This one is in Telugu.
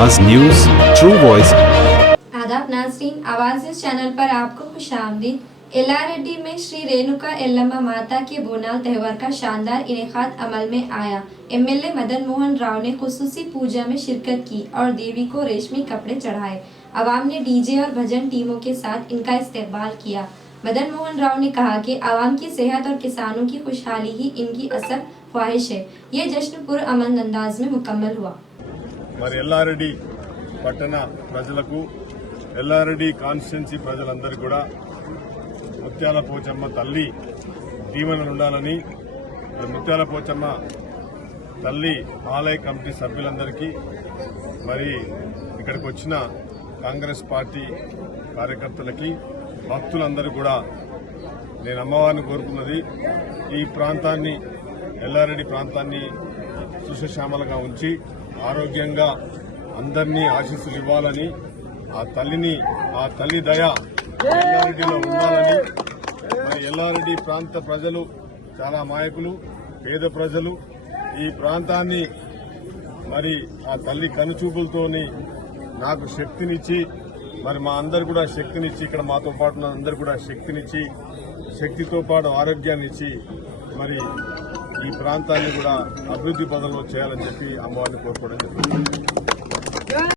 आवाज न्यूज ट्रू वॉइस। आदाब नाज़रीन, आवाज़ न्यूज़ चैनल पर आपको खुशामदीद। एल्लारेड्डी में श्री रेणुका एल्लम्मा माता के बोनाल त्यौहार का शानदार इनेकाद अमल में आया। एमएलए मदन मोहन राव ने खुसूसी पूजा में शिरकत की और देवी को रेशमी कपड़े चढ़ाए। आवाम ने डीजे और भजन टीमों के साथ इनका इस्तकबाल किया। मदन मोहन राव ने कहा कि आवाम की सेहत और किसानों की खुशहाली ही इनकी असल ख्वाहिश है। ये जश्न पुरअमन अंदाज में मुकम्मल हुआ। మరి ఎల్లారెడ్డి పట్టణ ప్రజలకు ఎల్లారెడ్డి కాన్స్టిట్యున్సీ ప్రజలందరికీ కూడా ముత్యాల పోచమ్మ తల్లి దీవెనలు ఉండాలని ముత్యాల పోచమ్మ తల్లి ఆలయ కమిటీ సభ్యులందరికీ మరి ఇక్కడికి వచ్చిన కాంగ్రెస్ పార్టీ కార్యకర్తలకి భక్తులందరూ కూడా నేను అమ్మవారిని కోరుకున్నది ఈ ప్రాంతాన్ని ఎల్లారెడ్డి ప్రాంతాన్ని సుశశ్యామలంగా ఉంచి ఆరోగ్యంగా అందరినీ ఆశీస్సులు ఇవ్వాలని ఆ తల్లి దయ ఎల్లారెడ్డిలో ఉండాలని మరి ఎల్లారెడ్డి ప్రాంత ప్రజలు చాలా అమాయకులు పేద ప్రజలు ఈ ప్రాంతాన్ని మరి ఆ తల్లి కనుచూపులతోని నాకు శక్తినిచ్చి మరి మా అందరు కూడా శక్తినిచ్చి ఇక్కడ మాతో పాటు ఉన్న అందరు కూడా శక్తినిచ్చి శక్తితో పాటు ఆరోగ్యాన్ని ఇచ్చి మరి ఈ ప్రాంతాన్ని కూడా అభివృద్ధి పదంలో చేయాలని చెప్పి అమ్మవారిని కోరుకోవడం జరుగుతుంది।